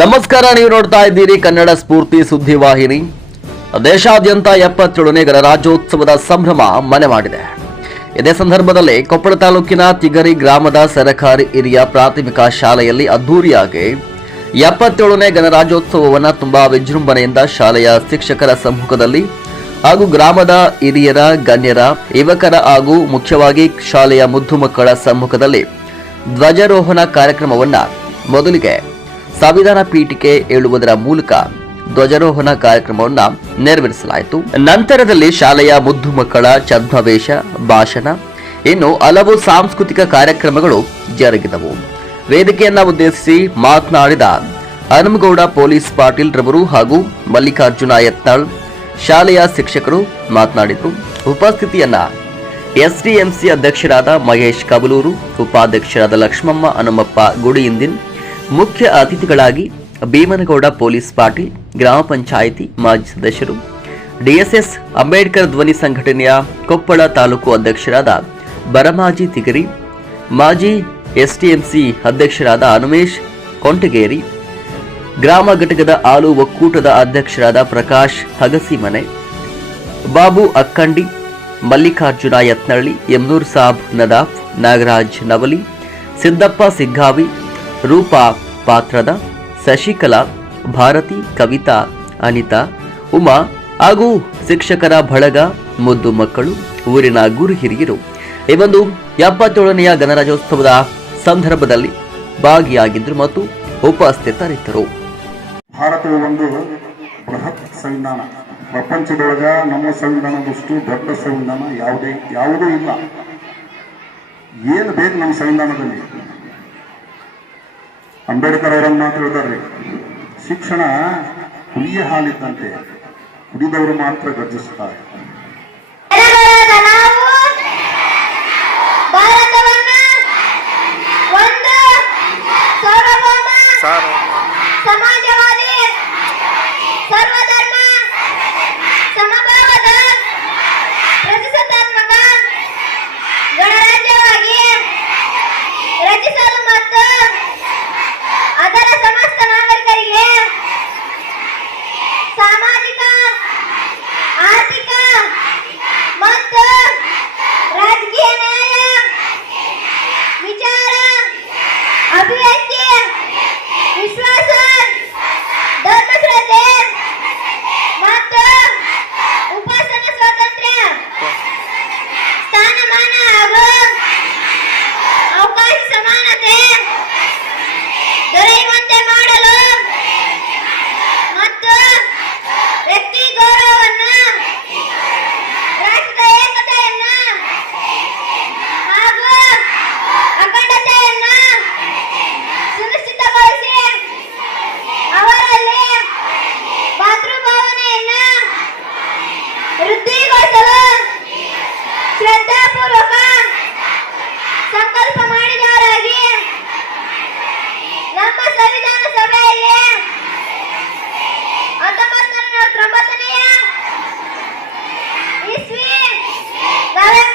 ನಮಸ್ಕಾರ, ನೀವು ನೋಡ್ತಾ ಇದ್ದೀರಿ ಕನ್ನಡ ಸ್ಫೂರ್ತಿ ಸುದ್ದಿವಾಹಿನಿ. ದೇಶಾದ್ಯಂತ 77ನೇ ಗಣರಾಜ್ಯೋತ್ಸವದ ಸಂಭ್ರಮ ಮನೆ ಮಾಡಿದೆ. ಇದೇ ಸಂದರ್ಭದಲ್ಲಿ ಕೊಪ್ಪಳ ತಾಲೂಕಿನ ತಿಗರಿ ಗ್ರಾಮದ ಸರಕಾರಿ ಹಿರಿಯ ಪ್ರಾಥಮಿಕ ಶಾಲೆಯಲ್ಲಿ ಅದ್ದೂರಿಯಾಗಿ 77ನೇ ಗಣರಾಜ್ಯೋತ್ಸವವನ್ನು ತುಂಬಾ ವಿಜೃಂಭಣೆಯಿಂದ ಶಾಲೆಯ ಶಿಕ್ಷಕರ ಸಮ್ಮುಖದಲ್ಲಿ ಹಾಗೂ ಗ್ರಾಮದ ಹಿರಿಯರ, ಗಣ್ಯರ, ಯುವಕರ ಹಾಗೂ ಮುಖ್ಯವಾಗಿ ಶಾಲೆಯ ಮುದ್ದು ಮಕ್ಕಳ ಸಮ್ಮುಖದಲ್ಲಿ ಧ್ವಜಾರೋಹಣ ಕಾರ್ಯಕ್ರಮವನ್ನು ಮೊದಲಿಗೆ ಸಂವಿಧಾನ ಪೀಠಿಕೆ ಏಳುವುದರ ಮೂಲಕ ಧ್ವಜಾರೋಹಣ ಕಾರ್ಯಕ್ರಮವನ್ನು ನೆರವೇರಿಸಲಾಯಿತು. ನಂತರದಲ್ಲಿ ಶಾಲೆಯ ಮುದ್ದು ಮಕ್ಕಳ ಛದ್ಮವೇಶ, ಭಾಷಣ, ಇನ್ನು ಹಲವು ಸಾಂಸ್ಕೃತಿಕ ಕಾರ್ಯಕ್ರಮಗಳು ಜರುಗಿದವು. ವೇದಿಕೆಯನ್ನ ಉದ್ದೇಶಿಸಿ ಮಾತನಾಡಿದ ಹನುಮಗೌಡ ಪೊಲೀಸ್ ಪಾಟೀಲ್ ರವರು ಹಾಗೂ ಮಲ್ಲಿಕಾರ್ಜುನ ಯತ್ನಾಳ್ ಶಾಲೆಯ ಶಿಕ್ಷಕರು ಮಾತನಾಡಿದರು. ಉಪಸ್ಥಿತಿಯನ್ನ ಎಸ್ಡಿಎಂಸಿ ಅಧ್ಯಕ್ಷರಾದ ಮಹೇಶ್ ಕಬಲೂರು, ಉಪಾಧ್ಯಕ್ಷರಾದ ಲಕ್ಷ್ಮಮ್ಮ ಹನುಮಪ್ಪ ಗುಡಿಯಿಂದಿನ್, ಮುಖ್ಯ ಅತಿಥಿಗಳಾಗಿ ಭೀಮನಗೌಡ ಪೊಲೀಸ್ ಪಾಟೀಲ್, ಗ್ರಾಮ ಪಂಚಾಯಿತಿ ಮಾಜಿ ಸದಸ್ಯರು, ಡಿಎಸ್ಎಸ್ ಅಂಬೇಡ್ಕರ್ ಧ್ವನಿ ಸಂಘಟನೆಯ ಕೊಪ್ಪಳ ತಾಲೂಕು ಅಧ್ಯಕ್ಷರಾದ ಬರಮಾಜಿ ತಿಗರಿ, ಮಾಜಿ ಎಸ್ಟಿಎಂಸಿ ಅಧ್ಯಕ್ಷರಾದ ಹನುಮೇಶ್ ಕೊಂಟಗೇರಿ, ಗ್ರಾಮ ಘಟಕದ ಹಾಲು ಒಕ್ಕೂಟದ ಅಧ್ಯಕ್ಷರಾದ ಪ್ರಕಾಶ್ ಹಗಸಿಮನೆ, ಬಾಬು ಅಕ್ಕಂಡಿ, ಮಲ್ಲಿಕಾರ್ಜುನ ಯತ್ನಳ್ಳಿ, ಯಮ್ನೂರ್ ಸಾಬ್ ನದಾಫ್, ನಾಗರಾಜ್ ನವಲಿ, ಸಿದ್ದಪ್ಪ ಸಿಗ್ಗಾವಿ, ರೂಪಾ ಪಾತ್ರದ, ಶಶಿಕಲಾ, ಭಾರತಿ, ಕವಿತಾ, ಅನಿತಾ, ಉಮಾ ಹಾಗೂ ಶಿಕ್ಷಕರ ಬಳಗ, ಮುದ್ದು ಮಕ್ಕಳು, ಊರಿನ ಗುರು ಹಿರಿಯರು ಈ ಒಂದು 77ನೆಯ ಗಣರಾಜ್ಯೋತ್ಸವದ ಸಂದರ್ಭದಲ್ಲಿ ಭಾಗಿಯಾಗಿದ್ದರು ಮತ್ತು ಉಪಸ್ಥಿತರಿದ್ದರು. ಭಾರತವು ಒಂದು ಬೃಹತ್ ಸಂವಿಧಾನ. ಪ್ರಪಂಚದೊಳಗ ನಮ್ಮ ಸಂವಿಧಾನದಷ್ಟು ದೊಡ್ಡ ಸಂವಿಧಾನ ಯಾವುದೂ ಇಲ್ಲ. ಏನು ಬೇಕು ನಮ್ಮ ಸಂವಿಧಾನದಲ್ಲಿ? ಅಂಬೇಡ್ಕರ್ ಅವರನ್ನು ಮಾತು ಹೇಳಿದಾರೆ, ಶಿಕ್ಷಣ ಹುಲಿಯ ಹಾಲಿದ್ದಂತೆ, ಕುಡಿದವರು ಮಾತ್ರ ಗರ್ಜಿಸುತ್ತಾರೆ. ಸಮಾಜವಾದಿ, ಸರ್ವಧರ್ಮ ಸಮಭಾವದ ಪ್ರತಿಷ್ಠಾತ್ಮಕ ಗಣರಾಜ್ಯವಾಗಿ ರಚಿಸಲು ಮತ್ತು ಅದರ ಸಮಸ್ತ ನಾಗರಿಕರಿಗೆ ಸಾಮಾಜಿಕ, ಆರ್ಥಿಕ ಮತ್ತು ರಾಜಕೀಯ ನ್ಯಾಯ, ವಿಚಾರ, ಅಭಿವ್ಯಕ್ತಿ, ವಿಶ್ವಾಸ, ಧರ್ಮಶ್ರದ್ಧೆ ಮತ್ತು ಉಪಾಸನಾ ಸ್ವಾತಂತ್ರ್ಯ, ಸ್ಥಾನಮಾನ ಹಾಗೂ ಅವಕಾಶ ಸಮಾನತೆ ದೊರೆಯುವಂತೆ ಮಾಡಲು ಮತ್ತು ವ್ಯಕ್ತಿ ಗೌರವವನ್ನು, ರಾಷ್ಟ್ರದ ಏಕತೆಯನ್ನು ಹಾಗೂ ಅಖಂಡತೆಯನ್ನು ಸುನಿಶ್ಚಿತಗೊಳಿಸಿ ಅವರಲ್ಲಿ ಮಾತೃಭಾವನೆಯನ್ನು ವೃದ್ಧಿಗೊಳಿಸಲು ಶ್ರದ್ಧಾಪೂರ್ವಕ ಸಂಕಲ್ಪ ಮಾಡಿದವರಾಗಿ ನಮ್ಮ ಸಂವಿಧಾನ ಸಭೆಯಲ್ಲಿ 1949ನೇ ಇಸ್ವಿ ನವೆಂಬರ್